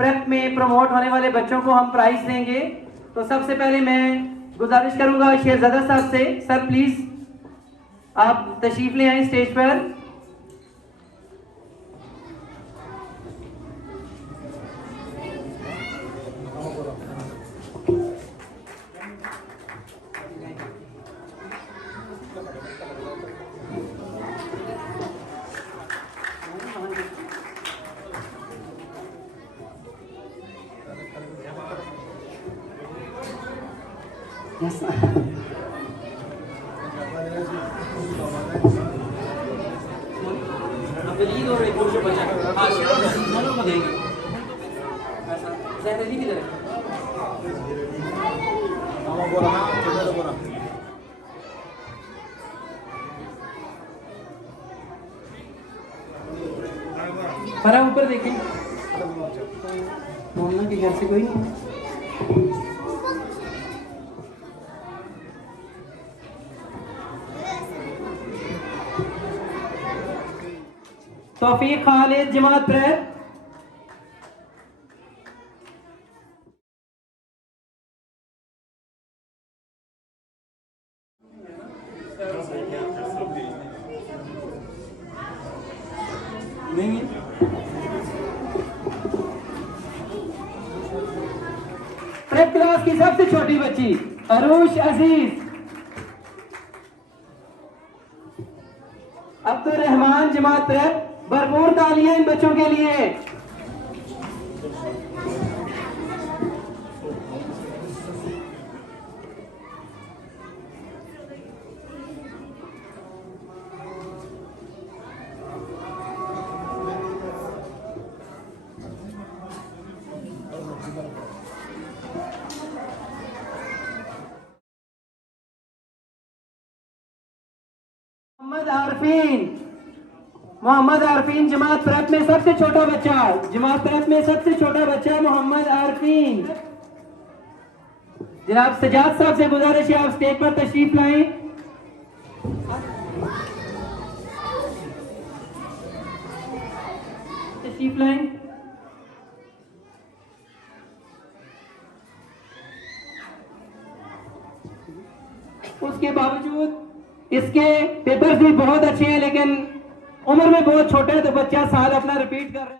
Prep में promote होने वाले बच्चों को हम प्राइज देंगे। तो सबसे पहले मैं गुजारिश करूंगा शेहजादा साहब से, सर प्लीज आप तशरीफ ले आए स्टेज पर। Yes. और एक और जो बचा दोनों को देंगे। फरा ऊपर देखें, मोहम्मद के घर से कोई नहीं है। तौफीक खालिद जमात प्रेप। नहीं प्रेप क्लास की सबसे छोटी बच्ची अरूश अजीज। अब्दुल रहमान जमात प्रेप। भरपूर तालियां इन बच्चों के लिए। मोहम्मद आरफीन जमात प्रेप में सबसे छोटा बच्चा, जमात प्रेप में सबसे छोटा बच्चा मोहम्मद आरफीन। जनाब सजाद साहब से गुजारिश है आप स्टेज पर तशरीफ लाएं। तशरीफ लाएं। उसके बावजूद इसके पेपर्स भी बहुत अच्छे हैं, लेकिन उम्र में बहुत छोटा है, तो बच्चा साल अपना रिपीट कर रहा है।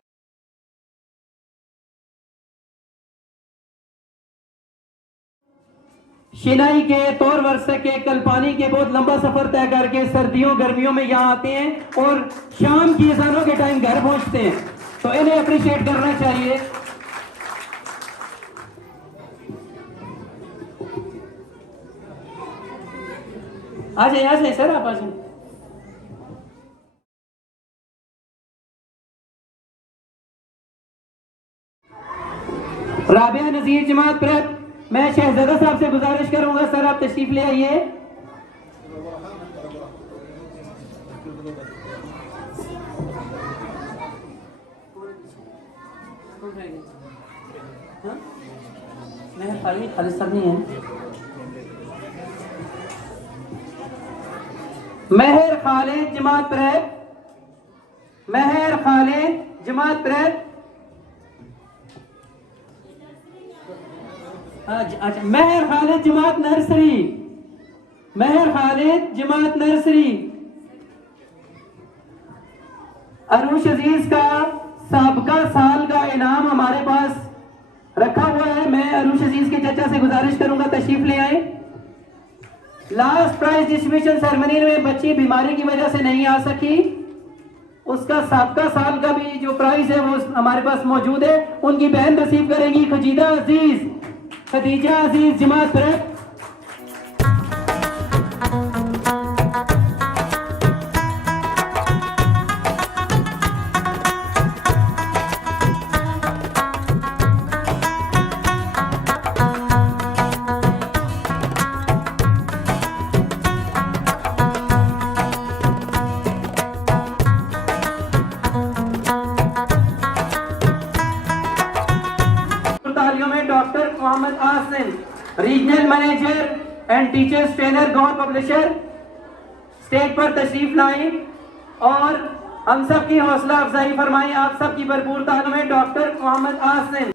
शिनाई के तौर वर्षे के कल्पानी के बहुत लंबा सफर तय करके सर्दियों गर्मियों में यहाँ आते हैं और शाम की अज़ानों के टाइम घर पहुंचते हैं, तो इन्हें अप्रिशिएट करना चाहिए। आ जाए, आ जाए सर, आप आ जाए। राबिया नजीर जमात प्रेप। मैं शहजादा साहब से गुजारिश करूंगा सर आप तशरीफ ले आइए। खालिद सर नहीं है। मेहर खालिद जमात प्रेप। मेहर खालिद जमात प्रेप। अच्छा, मेहर खालिद जमात नर्सरी। मेहर खालिद जमात नर्सरी। अरूश अजीज का साबका साल का इनाम हमारे पास रखा हुआ है। मैं अरूश अजीज के चाचा से गुजारिश करूंगा तशरीफ ले आए। लास्ट प्राइज डिस्ट्रीब्यूशन सेरेमनी में बच्ची बीमारी की वजह से नहीं आ सकी, उसका साबका साल का भी जो प्राइज है वो हमारे पास मौजूद है। उनकी बहन रिसीव करेंगी खजीदा अजीज, खदीजा अजीज जमात prep. Doctor Mohammad Asim, regional manager and teachers trainer Gaur publisher, stage पर तशरीफ लाएं। और हम सब की हौसला अफजाई फरमाएं आप सब की भरपूर तान में डॉक्टर मोहम्मद आसिम।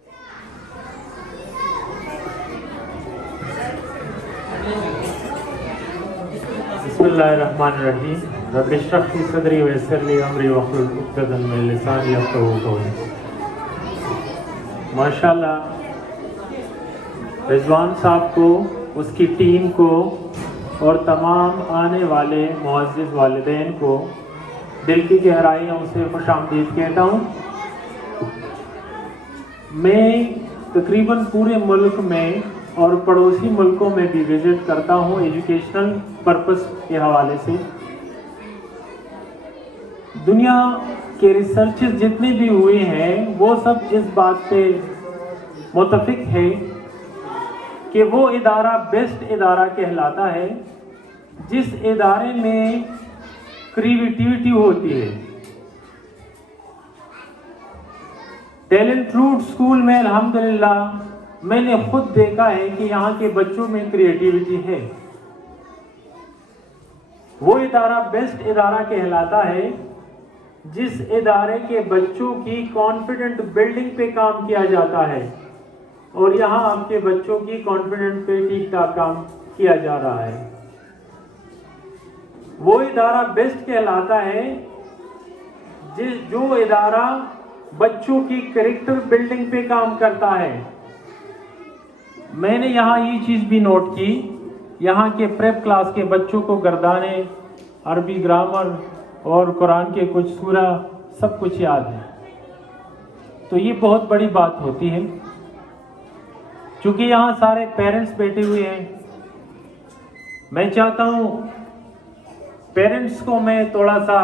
बिस्मिल्लाहिर्रहमानिर्रहीम। रब्बि इश्रह ली सदरी वयस्सिर ली अमरी वहलुल उक़दतम मिन लिसानी यफ़क़हू क़ौली। माशाअल्लाह रिजवान साहब को, उसकी टीम को और तमाम आने वाले मुअज़्ज़िज़ वालिदैन को दिल की गहराइयों से खुशामदीद कहता हूँ। मैं तकरीबन पूरे मुल्क में और पड़ोसी मुल्कों में भी विज़िट करता हूँ एजुकेशनल पर्पस के हवाले से। दुनिया के रिसर्चेस जितने भी हुए हैं वो सब इस बात पे मुत्तफ़िक है कि वो इदारा बेस्ट इदारा कहलाता है जिस इदारे में क्रिएटिविटी होती है। टैलेंट रूट स्कूल में अल्हम्दुलिल्लाह मैंने खुद देखा है कि यहाँ के बच्चों में क्रिएटिविटी है। वो इदारा बेस्ट इदारा कहलाता है जिस इदारे के बच्चों की कॉन्फिडेंट बिल्डिंग पे काम किया जाता है और यहाँ आपके बच्चों की कॉन्फिडेंस पे ठीक ठाक काम किया जा रहा है। वो इदारा बेस्ट कहलाता है जो इदारा बच्चों की कैरेक्टर बिल्डिंग पे काम करता है। मैंने यहाँ ये चीज़ भी नोट की, यहाँ के प्रेप क्लास के बच्चों को गर्दाने, अरबी ग्रामर और कुरान के कुछ सूरा सब कुछ याद है। तो ये बहुत बड़ी बात होती है। क्योंकि यहाँ सारे पेरेंट्स बैठे हुए हैं, मैं चाहता हूँ पेरेंट्स को मैं थोड़ा सा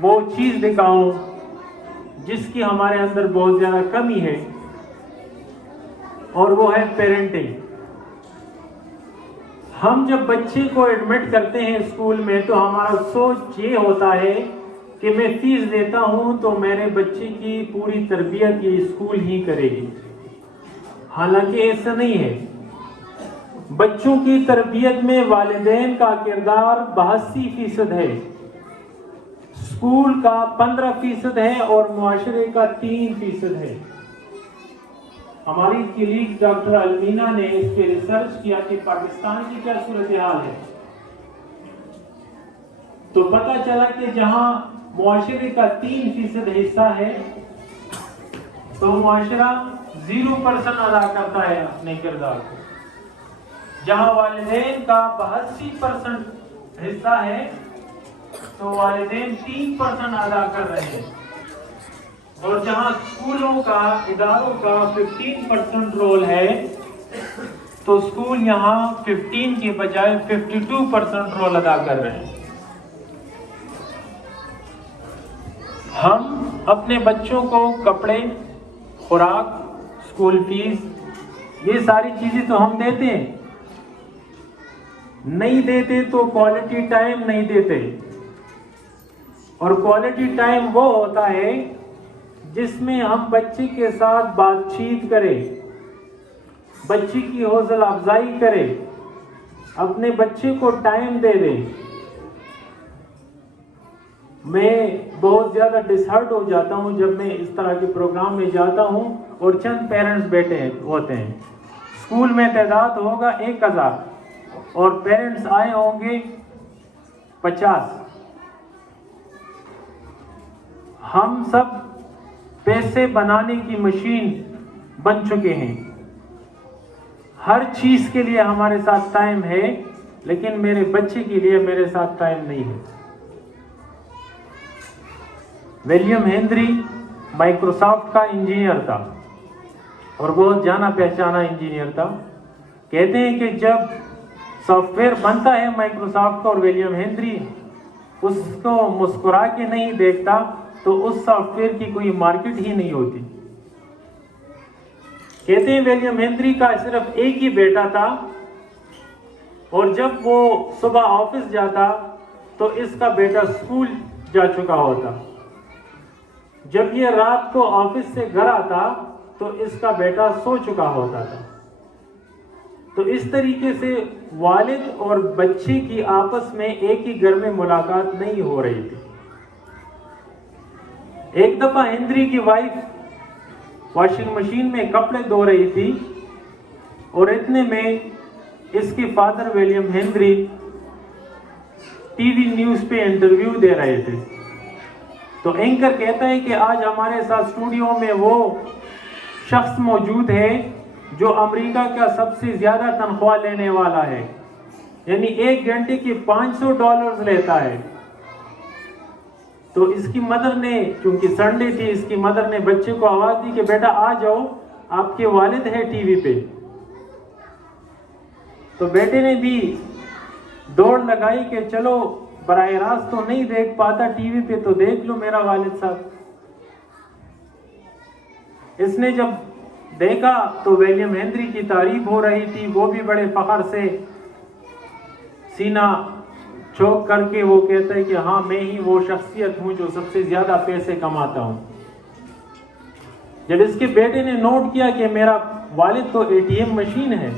वो चीज़ दिखाऊं जिसकी हमारे अंदर बहुत ज़्यादा कमी है, और वो है पेरेंटिंग। हम जब बच्चे को एडमिट करते हैं स्कूल में तो हमारा सोच ये होता है कि मैं फीस देता हूं तो मेरे बच्चे की पूरी तरबियत ये स्कूल ही करेगी। हालांकि ऐसा नहीं है। बच्चों की तरबियत में वालिदैन का किरदार 82% है, स्कूल का 15% है और मुआशरे का 3% है। हमारी कलीग डॉक्टर अलमीना ने इस पे रिसर्च किया कि पाकिस्तान की क्या सूरत हाल है, तो पता चला कि जहां मुआशरे का 3% हिस्सा है तो मुआशरा 0% अदा करता है अपने किरदार को। जहां वालिदैन का 82% हिस्सा है तो वालिदैन 3% अदा कर रहे हैं, और जहां स्कूलों का, इदारों का 15% रोल है तो स्कूल यहां 15 के बजाय 52% रोल अदा कर रहे हैं। हम अपने बच्चों को कपड़े, खुराक, स्कूल फीस, ये सारी चीजें तो हम देते हैं, नहीं देते तो क्वालिटी टाइम नहीं देते। और क्वालिटी टाइम वो होता है जिसमें हम बच्चे के साथ बातचीत करें, बच्चे की हौसला अफजाई करें, अपने बच्चे को टाइम दे दें। मैं बहुत ज़्यादा डिसहर्ट हो जाता हूं जब मैं इस तरह के प्रोग्राम में जाता हूं और चंद पेरेंट्स बैठे होते हैं। स्कूल में तादाद होगा 1000 और पेरेंट्स आए होंगे 50। हम सब पैसे बनाने की मशीन बन चुके हैं। हर चीज के लिए हमारे साथ टाइम है, लेकिन मेरे बच्चे के लिए मेरे साथ टाइम नहीं है। विलियम हेनरी माइक्रोसॉफ्ट का इंजीनियर था और बहुत जाना पहचाना इंजीनियर था। कहते हैं कि जब सॉफ्टवेयर बनता है माइक्रोसॉफ्ट का और विलियम हेनरी उसको मुस्कुरा के नहीं देखता तो उस सॉफ्टवेयर की कोई मार्केट ही नहीं होती। कहते हैं विलियम हेनरी का सिर्फ एक ही बेटा था और जब वो सुबह ऑफिस जाता तो इसका बेटा स्कूल जा चुका होता। जब ये रात को ऑफिस से घर आता तो इसका बेटा सो चुका होता था। तो इस तरीके से वालिद और बच्चे की आपस में एक ही घर में मुलाकात नहीं हो रही थी। एक दफा हेनरी की वाइफ वॉशिंग मशीन में कपड़े धो रही थी और इतने में इसके father William Henry TV news पे इंटरव्यू दे रहे थे। तो एंकर कहता है कि आज हमारे साथ स्टूडियो में वो शख्स मौजूद है जो अमेरिका का सबसे ज्यादा तनख्वाह लेने वाला है, यानी 1 घंटे के $500 लेता है। तो इसकी मदर ने, क्योंकि संडे थी, इसकी मदर ने बच्चे को आवाज दी कि बेटा आ जाओ, आपके वालिद है टीवी पे। तो बेटे ने भी दौड़ लगाई कि चलो बराह रास्त तो नहीं देख पाता, टीवी पे तो देख लो मेरा वालिद साहब। इसने जब देखा तो विलियम हेनरी की तारीफ हो रही थी, वो भी बड़े फख्र से सीना चौक करके वो कहता है कि हाँ, मैं ही वो शख्सियत हूं जो सबसे ज्यादा पैसे कमाता हूं। जब इसके बेटे ने नोट किया कि मेरा वालिद तो एटीएम मशीन है,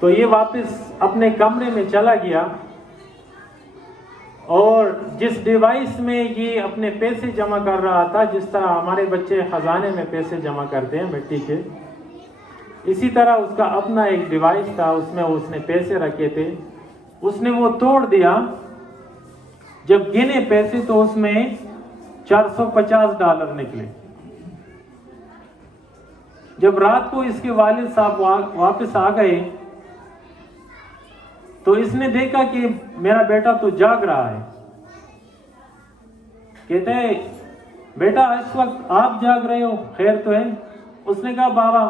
तो ये वापस अपने कमरे में चला गया और जिस डिवाइस में ये अपने पैसे जमा कर रहा था, जिस तरह हमारे बच्चे खजाने में पैसे जमा करते हैं मिट्टी के, इसी तरह उसका अपना एक डिवाइस था, उसमें उसने पैसे रखे थे। उसने वो तोड़ दिया। जब गिने पैसे तो उसमें $450 निकले। जब रात को इसके वालिद साहब वापस आ गए तो इसने देखा कि मेरा बेटा तो जाग रहा है। कहते हैं बेटा इस वक्त आप जाग रहे हो, खैर तो है? उसने कहा बाबा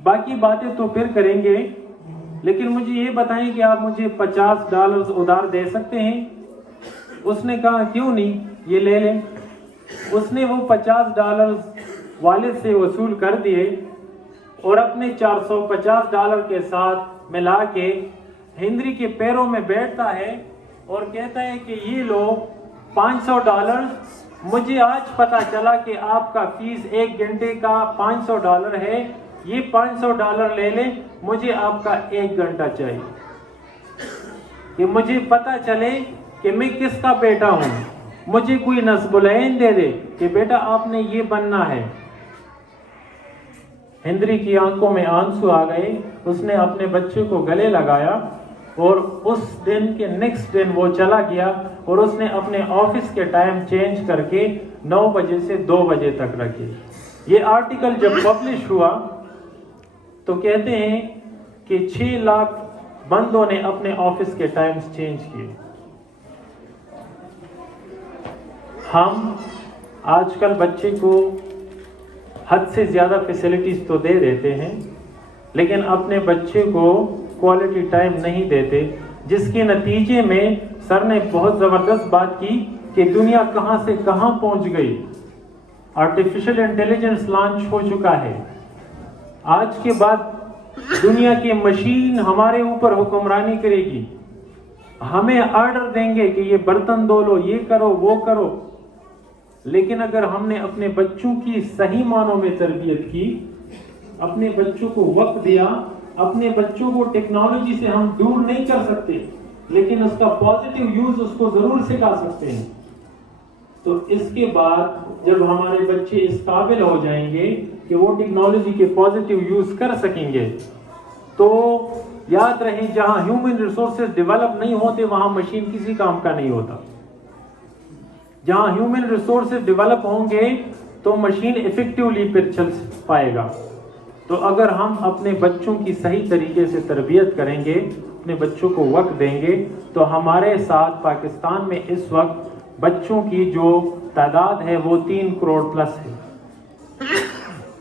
बाकी बातें तो फिर करेंगे, लेकिन मुझे ये बताएं कि आप मुझे $50 उधार दे सकते हैं? उसने कहा क्यों नहीं, ये ले लें। उसने वो $50 वालिद से वसूल कर दिए और अपने $450 के साथ मिला के हेनरी के पैरों में बैठता है और कहता है कि ये लो $500, मुझे आज पता चला कि आपका फीस 1 घंटे का $500 है, ये $500 ले लें, मुझे आपका 1 घंटा चाहिए, कि मुझे पता चले कि मैं किसका बेटा हूं, मुझे कोई नस्बुलैन दे दे कि बेटा आपने ये बनना है। हेनरी की आंखों में आंसू आ गए। उसने अपने बच्चे को गले लगाया और उस दिन के नेक्स्ट दिन वो चला गया और उसने अपने ऑफिस के टाइम चेंज करके 9 बजे से 2 बजे तक रखे। ये आर्टिकल जब पब्लिश हुआ तो कहते हैं कि 6 लाख बंदों ने अपने ऑफिस के टाइम्स चेंज किए। हम आजकल बच्चे को हद से ज़्यादा फैसिलिटीज़ तो दे देते हैं, लेकिन अपने बच्चे को क्वालिटी टाइम नहीं देते, जिसके नतीजे में सर ने बहुत ज़बरदस्त बात की कि दुनिया कहां से कहां पहुंच गई। आर्टिफिशियल इंटेलिजेंस लॉन्च हो चुका है। आज के बाद दुनिया की मशीन हमारे ऊपर हुक्मरानी करेगी, हमें ऑर्डर देंगे कि ये बर्तन धो लो, ये करो, वो करो। लेकिन अगर हमने अपने बच्चों की सही मानों में तरबियत की, अपने बच्चों को वक्त दिया, अपने बच्चों को टेक्नोलॉजी से हम दूर नहीं कर सकते, लेकिन उसका पॉजिटिव यूज उसको जरूर सिखा सकते हैं। तो इसके बाद जब हमारे बच्चे इस काबिल हो जाएंगे कि वो टेक्नोलॉजी के पॉजिटिव यूज कर सकेंगे, तो याद रहे जहां ह्यूमन रिसोर्सेज डेवलप नहीं होते वहां मशीन किसी काम का नहीं होता। जहां ह्यूमन रिसोर्सेज डेवलप होंगे तो मशीन इफेक्टिवली फिर चल पाएगा। तो अगर हम अपने बच्चों की सही तरीके से तरबियत करेंगे, अपने बच्चों को वक्त देंगे, तो हमारे साथ पाकिस्तान में इस वक्त बच्चों की जो तादाद है वो 3 करोड़ प्लस है,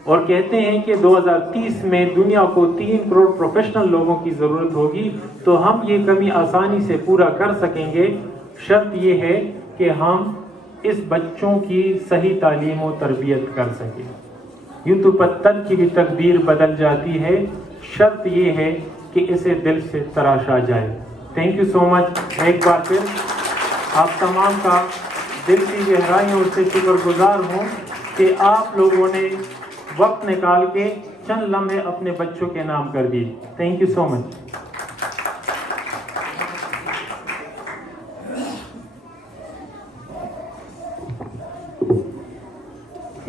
और कहते हैं कि 2030 में दुनिया को 3 करोड़ प्रोफेशनल लोगों की ज़रूरत होगी। तो हम ये कमी आसानी से पूरा कर सकेंगे। शर्त ये है कि हम इस बच्चों की सही तालीम और तरबियत कर सकें। यूं तो पत्थर की भी तकदीर बदल जाती है, शर्त ये है कि इसे दिल से तराशा जाए। Thank you so much. एक बार फिर आप तमाम का दिल की गहराइयों से शुक्रगुजार हूँ कि आप लोगों ने वक्त निकाल के चंद लम्हे अपने बच्चों के नाम कर दिए। Thank you so much.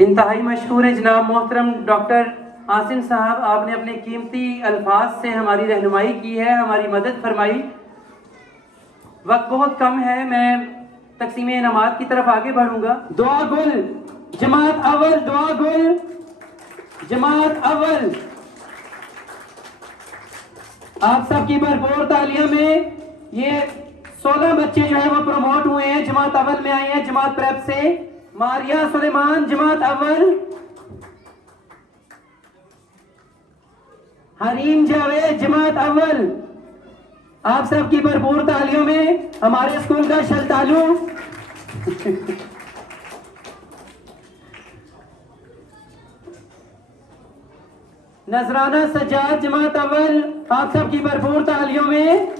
इंतहाई मशहूर है जनाब मोहतरम डॉक्टर आसिम साहब, आपने अपने कीमती अल्फाज से हमारी रहनुमाई की है, हमारी मदद फरमाई। वक्त बहुत कम है, मैं तकसीम इनामात की तरफ आगे बढ़ूंगा। दुआ गुल जमात अव्वल, दुआ गुल जमात अव्वल, आप सबकी भरपूर तालियों में ये 16 बच्चे जो है वो प्रमोट हुए हैं, जमात अव्वल में आए हैं जमात प्रेप से। मारिया सुलेमान जमात अव्वल, हरीम जावेद जमात अव्वल, आप सबकी भरपूर तालियों में हमारे स्कूल का शलतालू नजराना सज्जाद जमात अव्वल, आप सबकी भरपूर तालियों में।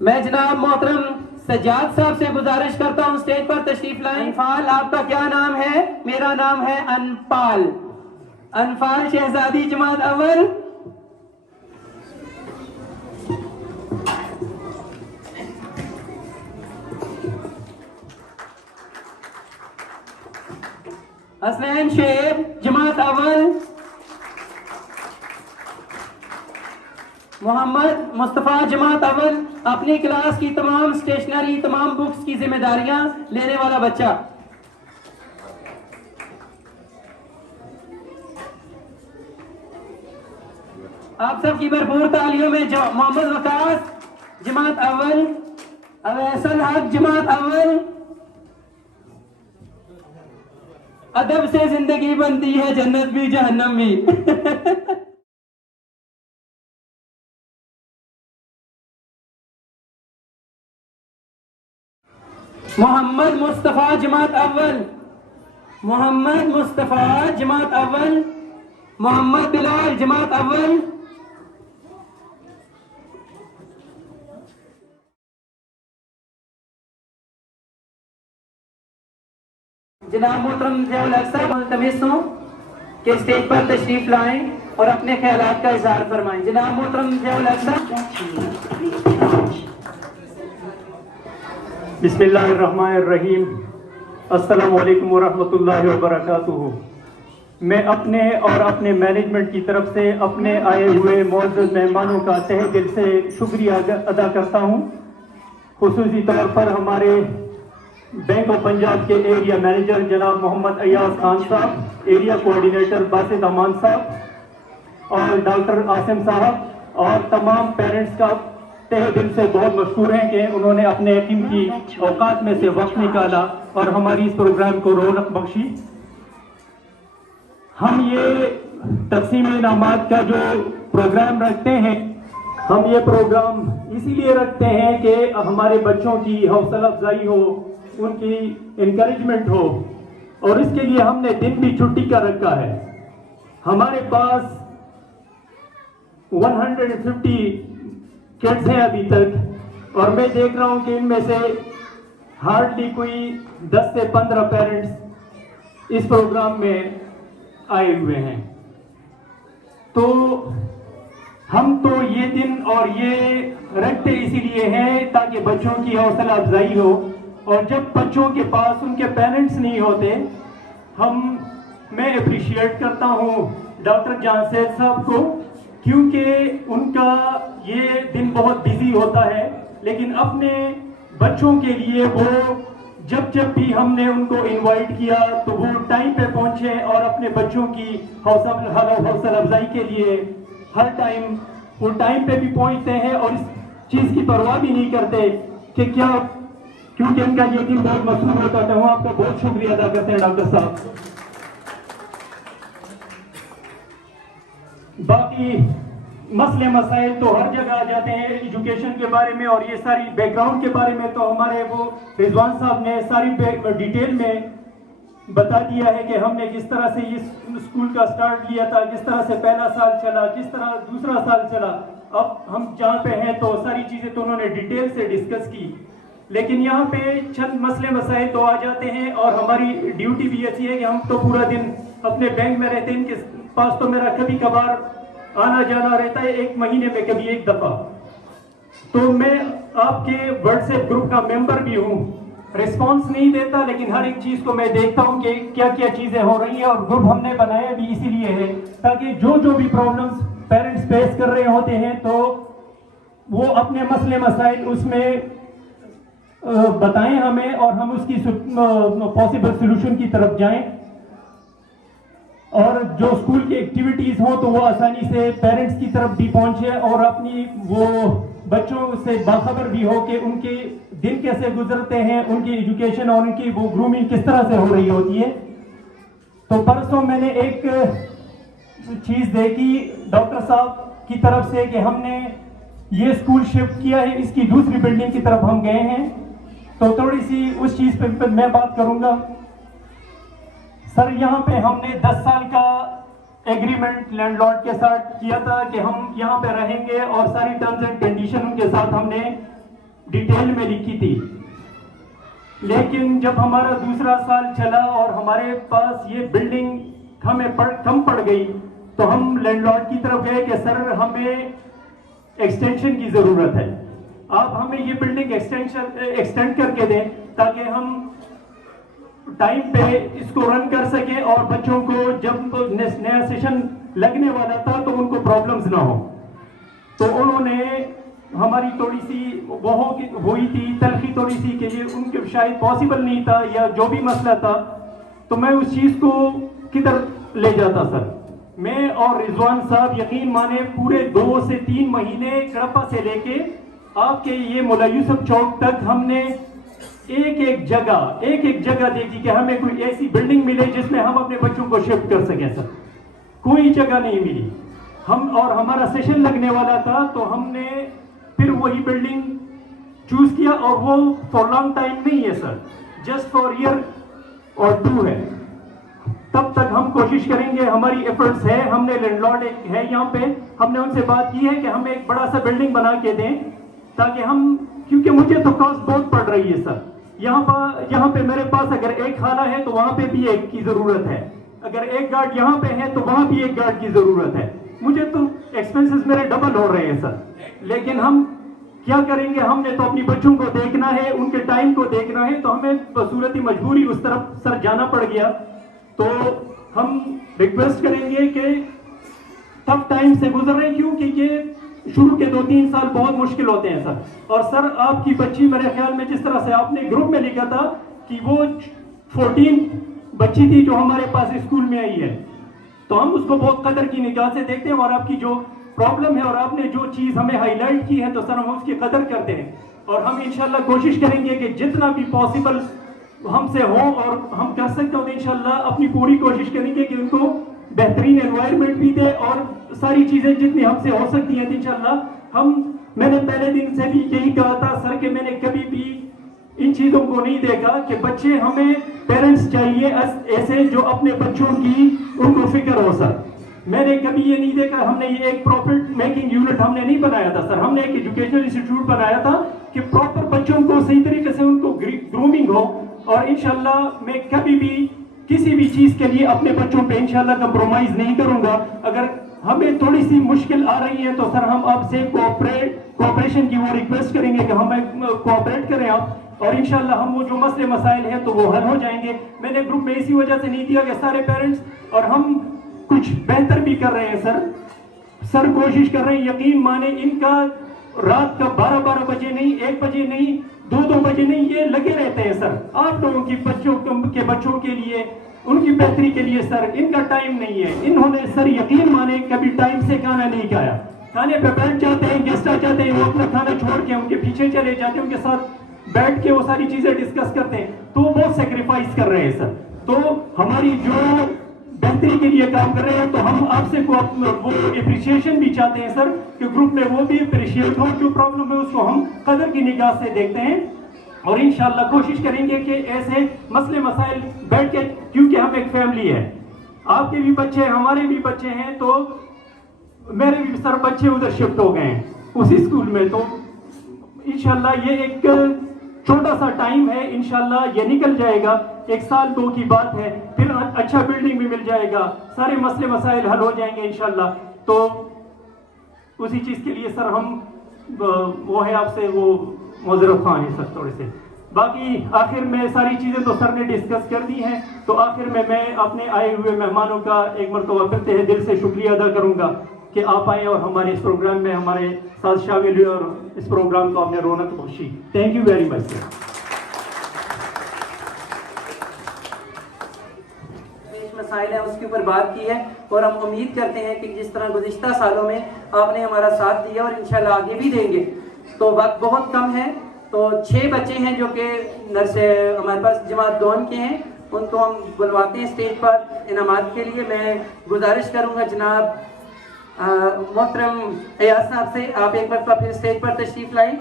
मैं जनाब मोहतरम सज्जाद साहब से गुजारिश करता हूं स्टेज पर तशरीफ लाएं। अनफाल, आपका क्या नाम है? मेरा नाम है अनपाल। अनफाल शहजादी जमात अव्वल। हसनैन शेर जमात अव्वल। मोहम्मद मुस्तफ़ा जमात अव्वल, अपनी क्लास की तमाम स्टेशनरी, तमाम बुक्स की जिम्मेदारियां लेने वाला बच्चा। आप सबकी भरपूर तालियों में मोहम्मद वकास जमात अव्वल, अवैसल हक जमात अव्वल। अदब से जिंदगी बनती है, जन्नत भी जहन्नम भी मोहम्मद मुस्तफ़ा जमात अव्वल, मोहम्मद मुस्तफ़ा जमात अव्वल। मोहम्मद बिलाल जमात अव्वल। जनाब मोहतरम ज़ियाउल हक साहब मुल्तमिस हूं कि स्टेज पर तशरीफ लाएं और अपने ख्यालात का इजहार फरमाएं। जनाब मोहतरम ज़ियाउल हक साहब। बिस्मिल्लाहिर्रहमानिर्रहीम। अस्सलामु अलैकुम वरहमतुल्लाहि वबरकातुहू। मैं अपने और अपने मैनेजमेंट की तरफ से अपने आए हुए मौजूद मेहमानों का तहे दिल से शुक्रिया अदा करता हूँ। खुसूसी तौर पर हमारे बैंक ऑफ पंजाब के एरिया मैनेजर जनाब मोहम्मद अयाज खान साहब, एरिया कोऑर्डिनेटर बासित अमान साहब और डॉक्टर आसिम साहब और तमाम पेरेंट्स का तहे दिल से बहुत मशहूर हैं कि उन्होंने अपने कीमती औकात में से वक्त निकाला और हमारी इस प्रोग्राम को रौनक बख्शी। हम ये तकसीम इनामात का जो प्रोग्राम रखते हैं, हम ये प्रोग्राम इसीलिए रखते हैं कि हमारे बच्चों की हौसला अफजाई हो, उनकी इंकरेजमेंट हो, और इसके लिए हमने दिन भी छुट्टी का रखा है। हमारे पास 150 किड्स हैं अभी तक, और मैं देख रहा हूं कि इनमें से हार्डली कोई 10 से 15 पेरेंट्स इस प्रोग्राम में आए हुए हैं। तो हम तो ये दिन और ये रखते इसीलिए हैं ताकि बच्चों की हौसला अफजाई हो, और जब बच्चों के पास उनके पेरेंट्स नहीं होते, मैं अप्रिशिएट करता हूँ डॉक्टर जानसेद साहब को, क्योंकि उनका ये दिन बहुत बिजी होता है, लेकिन अपने बच्चों के लिए वो जब भी हमने उनको इनवाइट किया तो वो टाइम पे पहुंचे और अपने बच्चों की हौसला अफजाई के लिए हर टाइम वो टाइम पे भी पहुंचते हैं और इस चीज़ की परवाह भी नहीं करते कि क्या, क्योंकि इनका ये दिन बहुत मशहूर होता है। हम आपका बहुत शुक्रिया अदा करते हैं डॉक्टर साहब। बाकी मसले मसाइल तो हर जगह आ जाते हैं एजुकेशन के बारे में, और ये सारी बैकग्राउंड के बारे में तो हमारे वो रिजवान साहब ने सारी डिटेल में बता दिया है कि हमने किस तरह से इस स्कूल का स्टार्ट किया था, किस तरह से पहला साल चला, किस तरह दूसरा साल चला, अब हम जहाँ पे हैं तो सारी चीज़ें तो उन्होंने डिटेल से डिस्कस की। लेकिन यहाँ पे चंद मसले मसाइल तो आ जाते हैं, और हमारी ड्यूटी भी ऐसी है कि हम तो पूरा दिन अपने बैंक में रहते हैं। इनके पास तो मेरा कभी कभार आना जाना रहता है, एक महीने में कभी एक दफा। तो मैं आपके व्हाट्सएप ग्रुप का मेंबर भी हूँ। रिस्पांस नहीं देता, लेकिन हर एक चीज को मैं देखता हूँ कि क्या क्या चीजें हो रही है, और ग्रुप हमने बनाया भी इसीलिए है ताकि जो भी प्रॉब्लम्स पेरेंट्स फेस कर रहे होते हैं तो वो अपने मसले मसाइल उसमें बताएं हमें, और हम उसकी पॉसिबल सोल्यूशन की तरफ जाएं। और जो स्कूल की एक्टिविटीज हो तो वो आसानी से पेरेंट्स की तरफ भी पहुंचे, और अपनी वो बच्चों से बाखबर भी हो कि उनके दिन कैसे गुजरते हैं, उनकी एजुकेशन और उनकी वो ग्रूमिंग किस तरह से हो रही होती है। तो परसों मैंने एक चीज देखी डॉक्टर साहब की तरफ से कि हमने ये स्कूल शिफ्ट किया है, इसकी दूसरी बिल्डिंग की तरफ हम गए हैं। तो थोड़ी सी उस चीज पे मैं बात करूंगा। सर, यहाँ पे हमने 10 साल का एग्रीमेंट लैंडलॉर्ड के साथ किया था कि हम यहाँ पे रहेंगे, और सारी टर्म्स एंड कंडीशन उनके साथ हमने डिटेल में लिखी थी। लेकिन जब हमारा दूसरा साल चला और हमारे पास ये बिल्डिंग हमें कम पड़ गई, तो हम लैंडलॉर्ड की तरफ गए कि सर हमें एक्सटेंशन की जरूरत है, आप हमें ये बिल्डिंग एक्सटेंड करके दें ताकि हम टाइम पे इसको रन कर सके, और बच्चों को जब नया सेशन लगने वाला था तो उनको प्रॉब्लम्स ना हो। तो उन्होंने हमारी थोड़ी सी वो हुई थी तलखी थोड़ी सी कि ये उनके शायद पॉसिबल नहीं था या जो भी मसला था। तो मैं उस चीज को किधर ले जाता सर, मैं और रिजवान साहब यकीन माने पूरे 2 से 3 महीने कड़पा से लेके आपके ये मुला यूसुफ चौक तक हमने एक एक जगह देखी कि हमें कोई ऐसी बिल्डिंग मिले जिसमें हम अपने बच्चों को शिफ्ट कर सकें सर। कोई जगह नहीं मिली। हम और हमारा सेशन लगने वाला था तो हमने फिर वही बिल्डिंग चूज किया, और वो फॉर लॉन्ग टाइम नहीं है सर, जस्ट फॉर ईयर और 2 है। तब तक हम कोशिश करेंगे, हमारी एफर्ट्स है। हमने लैंडलॉर्ड है यहाँ पे, हमने उनसे बात की है कि हमें एक बड़ा सा बिल्डिंग बना के दें ताकि हम, क्योंकि मुझे तो कॉस्ट बहुत पड़ रही है सर। यहाँ पे मेरे पास अगर एक खाना है तो वहां पे भी एक की जरूरत है, अगर एक गार्ड यहाँ पे है तो वहां भी एक गार्ड की जरूरत है। मुझे तो एक्सपेंसेस मेरे डबल हो रहे हैं सर। लेकिन हम क्या करेंगे, हमने तो अपनी बच्चों को देखना है, उनके टाइम को देखना है, तो हमें बसूरती मजबूरी उस तरफ सर जाना पड़ गया। तो हम रिक्वेस्ट करेंगे कि टफ टाइम से गुजर रहे हैं, क्योंकि ये शुरू के 2-3 साल बहुत मुश्किल होते हैं सर। और सर आपकी बच्ची मेरे ख्याल में जिस तरह से आपने ग्रुप में लिखा था कि वो 14 बच्ची थी जो हमारे पास स्कूल में आई है, तो हम उसको बहुत कदर की निगाह से देखते हैं। और आपकी जो प्रॉब्लम है और आपने जो चीज हमें हाईलाइट की है तो सर हम उसकी कदर करते हैं, और हम इंशाल्लाह कोशिश करेंगे कि जितना भी पॉसिबल हमसे हो और हम कर सकते हो, इंशाल्लाह अपनी पूरी कोशिश करेंगे कि उनको बेहतरीन एनवायरनमेंट भी दे, और सारी चीजें जितनी हमसे हो सकती हैं इंशाल्लाह हम। मैंने पहले दिन से भी यही कहा था सर कि मैंने कभी भी इन चीजों को नहीं देखा कि बच्चे, हमें पेरेंट्स चाहिए ऐसे जो अपने बच्चों की उनको फिक्र हो सर। मैंने कभी ये नहीं देखा, हमने ये एक प्रॉफिट मेकिंग यूनिट हमने नहीं बनाया था सर, हमने एक एजुकेशनल इंस्टीट्यूट बनाया था कि प्रॉपर बच्चों को सही तरीके से उनको ग्रूमिंग हो। और इंशाल्लाह मैं कभी भी किसी भी चीज के लिए अपने बच्चों पे इंशाल्लाह कंप्रोमाइज नहीं करूंगा। अगर हमें थोड़ी सी मुश्किल आ रही है तो सर हम आपसे कोऑपरेशन की वो रिक्वेस्ट करेंगे कि हमें कोऑपरेट करें आप, और इंशाल्लाह हम वो जो मसले मसाइल हैं तो वो हल हो जाएंगे। मैंने ग्रुप में इसी वजह से नहीं दिया कि सारे पेरेंट्स, और हम कुछ बेहतर भी कर रहे हैं सर कोशिश कर रहे हैं। यकीन माने इनका रात का 12-12 बजे नहीं, 1 बजे नहीं, 2-2 बजे नहीं, ये लगे रहते हैं सर आप लोगों की बच्चों के लिए, उनकी बेहतरी के लिए सर। इनका टाइम नहीं है। इन्होंने सर यकीन माने कभी टाइम से खाना नहीं खाया, खाने पे बैठ जाते हैं, गेस्ट आ जाते हैं, वो अपना खाना छोड़ के उनके पीछे चले जाते हैं, उनके साथ बैठ के वो सारी चीजें डिस्कस करते हैं, तो वो सेक्रीफाइस कर रहे हैं सर। तो हमारी जो बेहतरी के लिए काम कर रहे हैं, तो हम आपसे वो एप्रिसिएशन भी चाहते हैं सर कि ग्रुप में वो भी अप्रिशिएट हो, जो प्रॉब्लम है उसको हम कदर की निगाह से देखते हैं। और इंशाल्लाह कोशिश करेंगे कि ऐसे मसले मसाइल बैठ के, क्योंकि हम एक फैमिली है, आपके भी बच्चे हैं, हमारे भी बच्चे हैं, तो मेरे भी सर बच्चे उधर शिफ्ट हो गए हैं उसी स्कूल में। तो इंशाल्लाह ये एक छोटा सा टाइम है, इंशाल्लाह ये निकल जाएगा। 1 साल 2 की बात है, फिर अच्छा बिल्डिंग भी मिल जाएगा, सारे मसले मसाइल हल हो जाएंगे इंशाल्लाह। तो उसी चीज़ के लिए सर हम वो है आपसे वो मुआज़रत ख़्वाह हैं सर थोड़े से। बाकी आखिर में सारी चीज़ें तो सर ने डिस्कस कर दी हैं, तो आखिर में मैं अपने आए हुए मेहमानों का एक मरतबा फिर तहे दिल से शुक्रिया अदा करूँगा कि आप आए और हमारे इस प्रोग्राम में हमारे साथ शामिल हुए और इस प्रोग्राम को आपने रौनक बख्शी। Thank you very much sir. मसाइल है उसके ऊपर बात की है और हम उम्मीद करते हैं कि जिस तरह गुज़िश्ता सालों में आपने हमारा साथ दिया और इंशाल्लाह आगे भी देंगे। तो वक्त बहुत कम है, तो 6 बच्चे हैं जो कि हमारे पास जमात दोन के हैं, उनको हम बुलवाते हैं स्टेज पर इनामात के लिए। मैं गुजारिश करूंगा जनाब मोहतरम अयाज साहब से, आप एक बार फिर स्टेज पर तशरीफ लाएं।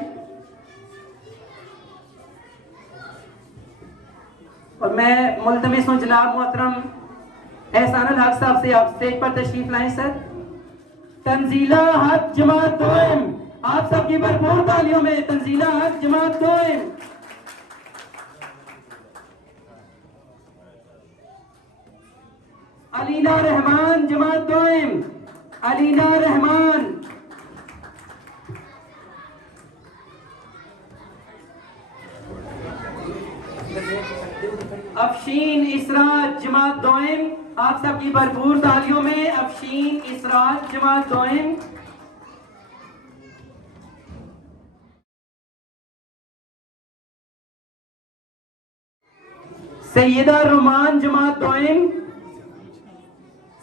और मैं मुल्तमिस हूँ जनाब मोहतरम एहसानुल हक साहब से, आप स्टेज पर तशरीफ लाएं सर। तंजीला हक जमात दोयम, आप सबकी भरपूर तालियों में तंजीला हक जमात दोयम। अलीना रहमान जमात दोयम, अलीना रहमान। अफशीन इसराज जमात दोयम, आप सबकी भरपूर तालियों में अफशीन इसराज जमात दोयम। सैयदा रुमान जमात दोयम,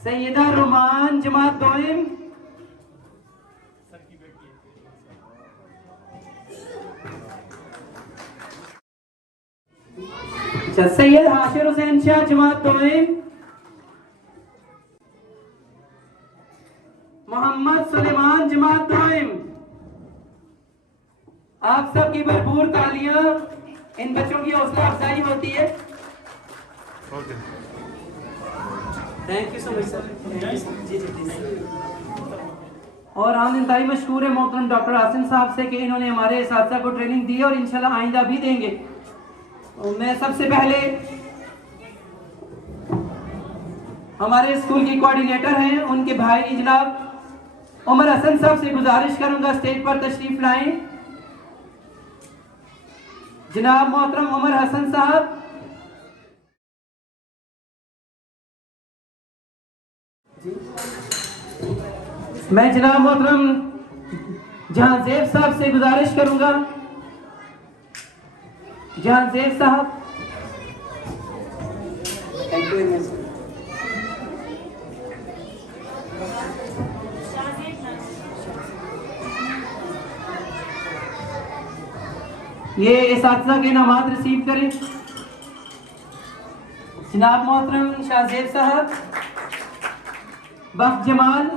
सैयदा रुमान जमात दोयम। अच्छा, सैयद हाशिर हुसैन शाह जमात दोयम। मोहम्मद सुलेमान जमात दोयम। आप सबकी भरपूर तालियां, इन बच्चों की हौसला अफजाई होती है। Thank you so much sir. जी जी। और हम इंतहाई मशहूर है मोहतरम डॉक्टर आसिम साहब से कि इन्होंने हमारे इस्तिज़ा को ट्रेनिंग दी है और इंशाल्लाह आइंदा भी देंगे। और मैं सबसे पहले हमारे स्कूल की कोऑर्डिनेटर हैं, उनके भाई जनाब उमर हसन साहब से गुजारिश करूंगा स्टेज पर तशरीफ लाएं। जनाब मोहतरम उमर हसन साहब। मैं जनाब मोहतरम जहांजेब साहब से गुजारिश करूंगा, जहांजेब साहब। Thank you very much. ये इस्तिज़ा के इनामात रिसीव करें। जनाब मोहतरम शाहजेब साहब, बख्श जमाल।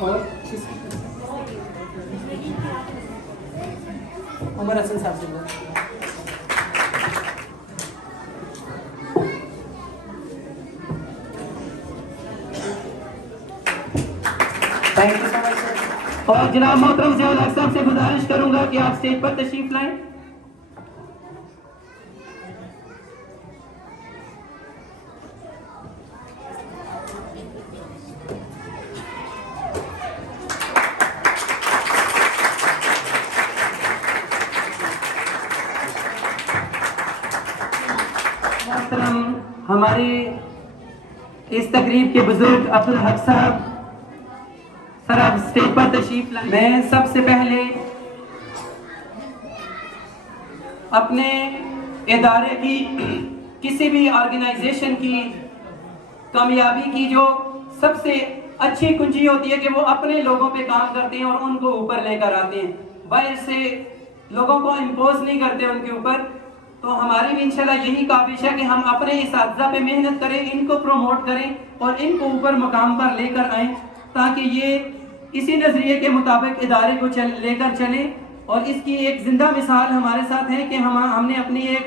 और उमर हसन साहब से thank you so much sir. और जनाब मोहतरम ज़ियाउल हक साहब से गुजारिश करूंगा कि आप स्टेज पर तशरीफ लाएं। हमारे इस तकरीब के बुजुर्ग अब्दुल हक साहब, सर आप स्टेज पर तशरीफ लाएं। मैं सबसे पहले अपने इदारे की किसी भी ऑर्गेनाइजेशन की कामयाबी की जो सबसे अच्छी कुंजी होती है कि वो अपने लोगों पे काम करते हैं और उनको ऊपर लेकर आते हैं, बाहर से लोगों को इम्पोज नहीं करते उनके ऊपर। तो हमारी भी इंशाल्लाह यही काविश है कि हम अपने इस्तिज़ा पे मेहनत करें, इनको प्रमोट करें और इनको ऊपर मुकाम पर लेकर आएँ, ताकि ये इसी नज़रिए के मुताबिक इदारे को लेकर चलें। और इसकी एक ज़िंदा मिसाल हमारे साथ है कि हमने अपनी एक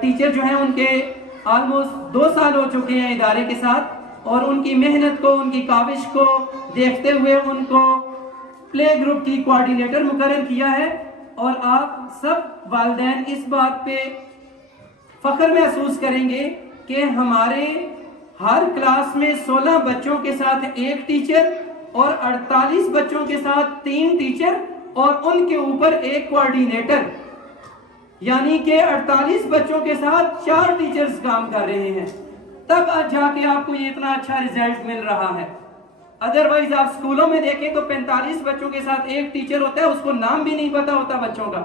टीचर जो है उनके ऑलमोस्ट 2 साल हो चुके हैं इदारे के साथ, और उनकी मेहनत को, उनकी काविश को देखते हुए उनको प्ले ग्रुप की कोऑर्डिनेटर मुकर्रर किया है। और आप सब वालिदैन इस बात पे फख्र महसूस करेंगे कि हमारे हर क्लास में 16 बच्चों के साथ एक टीचर और 48 बच्चों के साथ 3 टीचर और उनके ऊपर एक कोऑर्डिनेटर, यानी कि 48 बच्चों के साथ 4 टीचर्स काम कर रहे हैं। तब आज जाके आपको ये इतना अच्छा रिजल्ट मिल रहा है। अदरवाइज आप स्कूलों में देखें तो 45 बच्चों के साथ एक टीचर होता है, उसको नाम भी नहीं पता होता बच्चों का।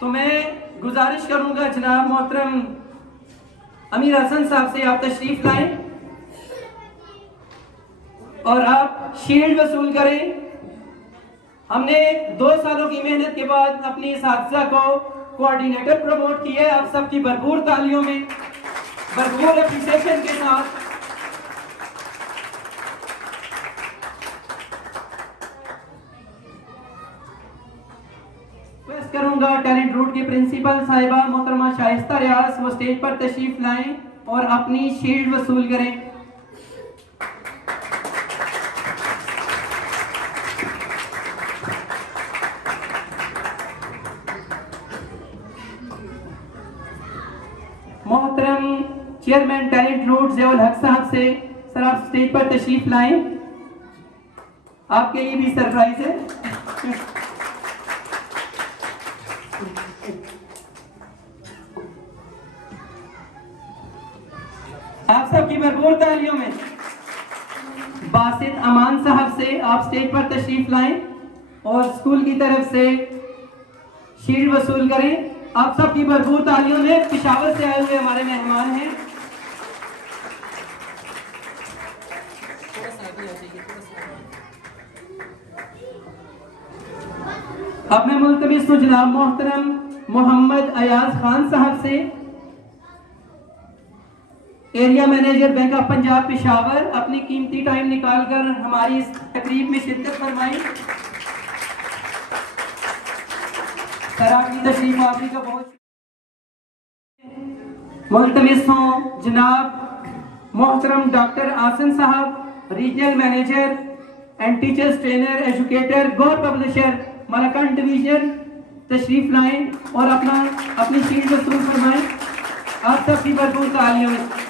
तो मैं गुजारिश करूंगा जनाब मोहतरम अमीर हसन साहब से आप तशरीफ लाएं और आप शील्ड वसूल करें। हमने 2 सालों की मेहनत के बाद अपनी साथीजा को कोऑर्डिनेटर प्रमोट किया है। आप सबकी भरपूर तालियों में, भरपूर एप्रिसिएशन के साथ रिक्वेस्ट करूंगा टैलेंट रूट की प्रिंसिपल साहिबा मोहतरमा शाइस्ता रियाज वो स्टेज पर तशरीफ लाएं और अपनी शील्ड वसूल करें। मोहतरम चेयरमैन टैलेंट रूट ज़ियाउल हक साहब से सर आप स्टेज पर तशरीफ लाएं, आपके लिए भी सरप्राइज है। आप सबकी भरपूर तालियों में बासित अमान साहब से आप स्टेज पर तशरीफ लाएं और स्कूल की तरफ से शील्ड वसूल करें। आप सबकी भरपूर तालियों में पेशावर से आए हुए हमारे मेहमान हैं। अब मैं मुल्तमिस हूं जनाब मोहतरम मोहम्मद अयाज खान साहब से, area manager bank of Punjab Peshawar, अपनी कीमती टाइम निकालकर हमारी इस तकरीब में शिरकत फरमाई। सर आपकी तशरीफ आवरी का बहुत मुल्तमिस हूं जनाब मोहतरम डॉक्टर आसन साहब, regional manager and teachers trainer educator Gaur publisher मलकन डिवीजन, तशरीफ लाएं और अपनी शील्ड वसूल फरमाएं। आप सबकी भरपूर तालियों में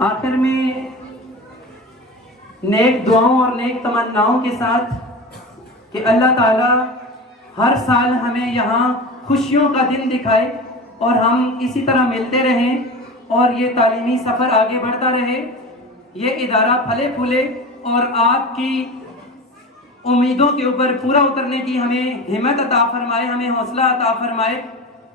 आखिर में नेक दुआओं और नेक तमन्नाओं के साथ कि अल्लाह ताला हर साल हमें यहाँ खुशियों का दिन दिखाए और हम इसी तरह मिलते रहें और ये तालीमी सफ़र आगे बढ़ता रहे, ये इदारा फले फूले और आपकी उम्मीदों के ऊपर पूरा उतरने की हमें हिम्मत अता फरमाए, हमें हौसला अता फरमाए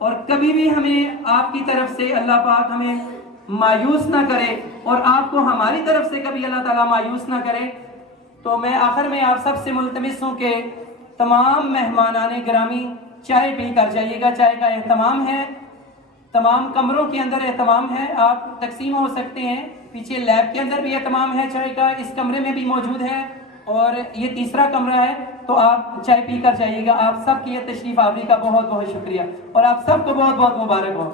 और कभी भी हमें आपकी तरफ से अल्लाह पाक हमें मायूस ना करे और आपको हमारी तरफ से कभी अल्लाह ताला मायूस ना करे। तो मैं आखिर में आप सब से मुल्तमिस हूँ कि तमाम मेहमानाने गिरामी चाय पी कर जाइएगा। चाय का एहतमाम है, तमाम कमरों के अंदर एहतमाम है, आप तकसीम हो सकते हैं। पीछे लैब के अंदर भी एहतमाम है चाय का, इस कमरे में भी मौजूद है और ये तीसरा कमरा है, तो आप चाय पी कर जाइएगा। आप सबकी ये तशरीफ आवरी का बहुत बहुत शुक्रिया और आप सबको बहुत बहुत मुबारक हो।